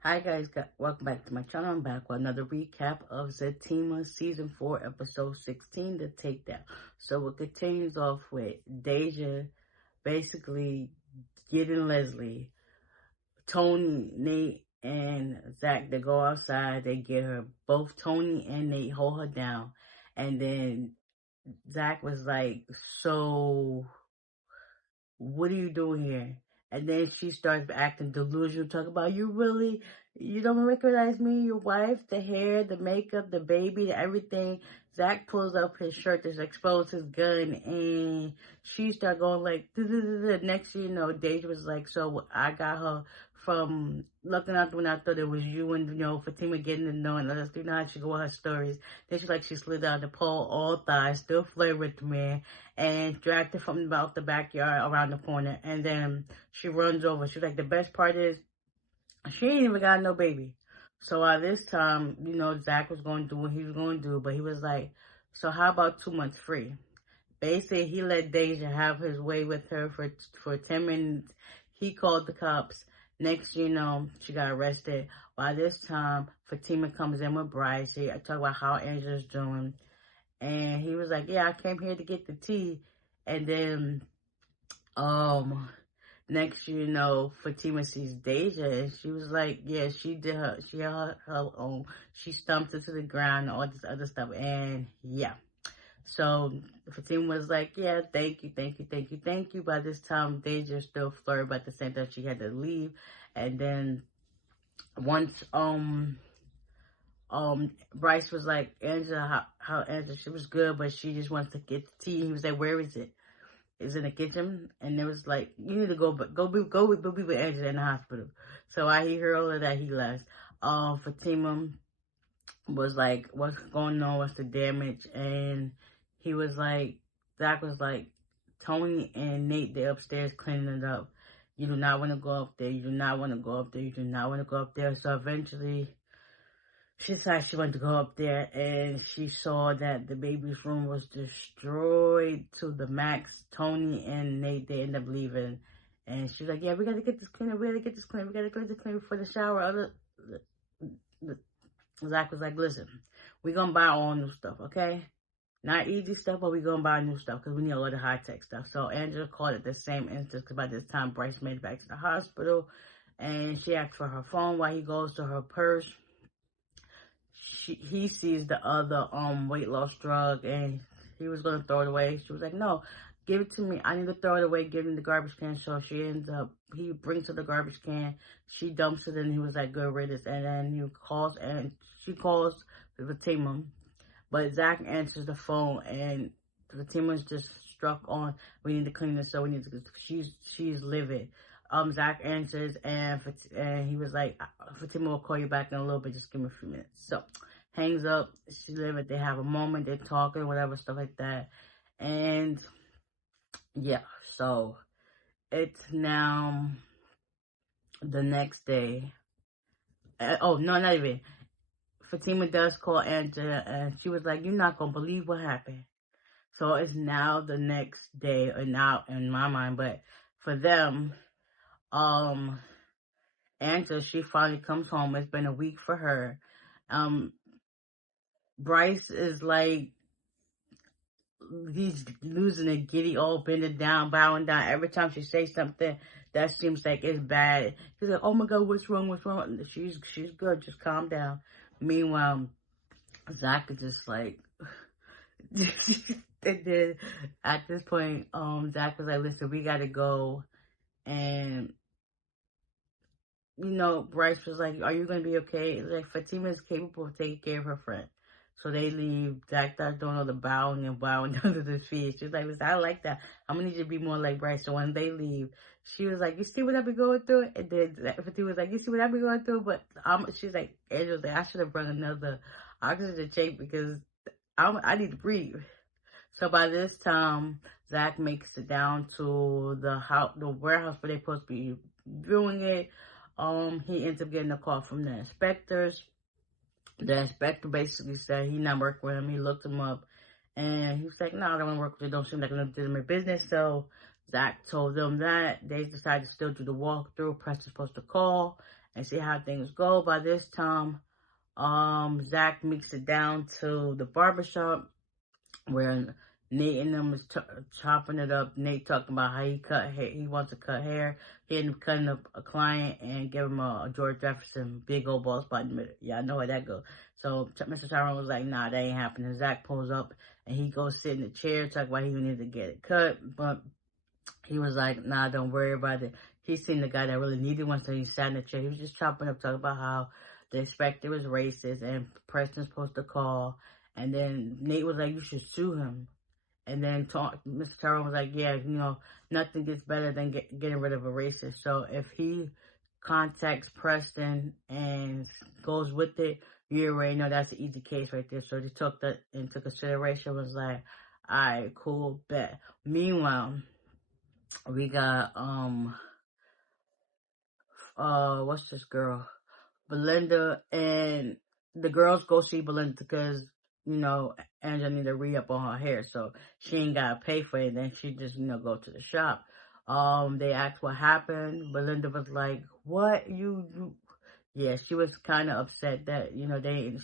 Hi guys, welcome back to my channel. I'm back with another recap of Zatima Season 4, Episode 16, The Takedown. So it continues off with Deja basically getting Leslie, Tony, Nate, and Zach. They go outside, they get her. Both Tony and Nate hold her down. And then Zach was like, so what are you doing here? And then she starts acting delusional, talking about, you don't recognize me, your wife, the hair, the makeup, the baby, everything. Zach pulls up his shirt to expose his gun, and she started going like, next thing you know, Deja was like, so I got her from looking out when I thought it was you and, Fatima getting to know, and let's do how she go with her stories. Then she slid down the pole, all thighs, still flirt with the man, and dragged her from about the backyard around the corner. And then she runs over. She's like, the best part is she ain't even got no baby. So at this time, Zach was going to do what he was going to do, but he was like, so how about 2 months free? Basically, he let Deja have his way with her for 10 minutes. He called the cops. Next, she got arrested. By this time, Fatima comes in with Bryce. She talk about how Angela's doing. And he was like, yeah, I came here to get the tea. And then, next Fatima sees Deja, and she was like, yeah, she had her own. She stumped her to the ground and all this other stuff. And yeah. So Fatima was like, yeah, thank you, thank you, thank you, thank you. By this time, Deja still flirted, but at the same time, she had to leave. And then once, Bryce was like, Angela, how Angela, she was good, but she just wants to get the tea. He was like, where is it? It's in the kitchen. And it was like, you need to go be with Angela in the hospital. So while he heard all of that, he left. Fatima was like, what's going on? What's the damage? And he was like, Zach was like, Tony and Nate, they're upstairs cleaning it up. You do not want to go up there. You do not want to go up there. You do not want to go up there. So eventually, she decided she wanted to go up there, and she saw that the baby's room was destroyed to the max. Tony and Nate, they end up leaving. And she's like, yeah, we got to get this clean up. We got to get this clean. We got to get this clean before the shower. Zach was like, listen, we're going to buy all new stuff, okay? Not easy stuff, but we're going to buy new stuff because we need a lot of high-tech stuff. So Angela called at the same instance because by this time, Bryce made it back to the hospital. And she asked for her phone while he goes to her purse. He sees the other weight loss drug, and he was going to throw it away. She was like, no, give it to me. I need to throw it away. Give him the garbage can. So he brings her the garbage can. She dumps it, and he was like, good riddance. And then she calls Fatima. But Zach answers the phone, and Fatima's just struck on, we need to clean this, so we need to, she's livid. Zach answers, and he was like, Fatima will call you back in a little bit, just give me a few minutes. So, hangs up, she livid, they have a moment, they're talking, whatever, stuff like that. And, yeah, so, it's now the next day. Oh, no, not even. Fatima does call Angela, and she was like, you're not going to believe what happened. So it's now the next day, or now in my mind, but for them, Angela, she finally comes home. It's been a week for her. Bryce is like, he's losing it, giddy, all bending down, bowing down. Every time she says something that seems like it's bad, he's like, oh my God, what's wrong, what's wrong? She's good, just calm down. Meanwhile, Zach is just like, and then at this point, Zach was like, listen, we gotta go. And, Bryce was like, are you gonna be okay? Like, Fatima is capable of taking care of her friend. So they leave. Zach starts doing all the bowing and bowing down to the feet. She's like, listen, I like that. I'm gonna need you to be more like Bryce. So when they leave, she was like, you see what I've been going through? And then Fatima was like, you see what I've been going through? But she's like, Angela's like, I should have brought another oxygen tank because I need to breathe. So by this time, Zach makes it down to the warehouse where they're supposed to be viewing it. He ends up getting a call from the inspectors. The inspector basically said he not working with him. He looked him up, and he was like, "No, I don't want to work with you. Don't seem like a legitimate business." So Zach told them that. They decided to still do the walkthrough. Preston's supposed to call and see how things go. By this time, Zach makes it down to the barbershop where Nate and them is chopping it up. Nate talking about how he cut hair. He wants to cut hair. He ended up cutting up a client and give him a George Jefferson big old bald spot in the middle. Yeah, I know how that goes. So Mr. Tyrone was like, nah, that ain't happening. Zach pulls up and he goes sit in the chair, talk about he needed to get it cut, but he was like, nah, don't worry about it. He seen the guy that really needed one, so he sat in the chair. He was just chopping up, talking about how the inspector was racist and Preston's supposed to call. And then Nate was like, you should sue him. And then Mr. Tyrone was like, yeah, nothing gets better than getting rid of a racist. So if he contacts Preston and goes with it, you already know that's an easy case right there. So they took that into consideration, was like, all right, cool, bet. Meanwhile, we got, what's this girl? Belinda, and the girls go see Belinda because, Angela need a re-up on her hair, so she ain't gotta pay for it. Then she just, go to the shop. They asked what happened. Belinda was like, what? Yeah, she was kind of upset that,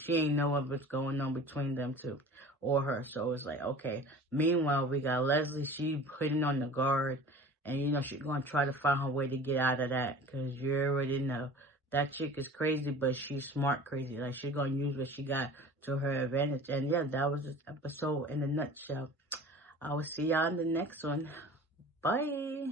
she ain't know what's going on between them two or her. So it's like, okay. Meanwhile, we got Leslie. She putting on the guard, and, she's going to try to find her way to get out of that, because you already know that chick is crazy, but she's smart crazy. Like, she's going to use what she got to her advantage. And yeah, that was this episode in a nutshell. I will see y'all in the next one. Bye.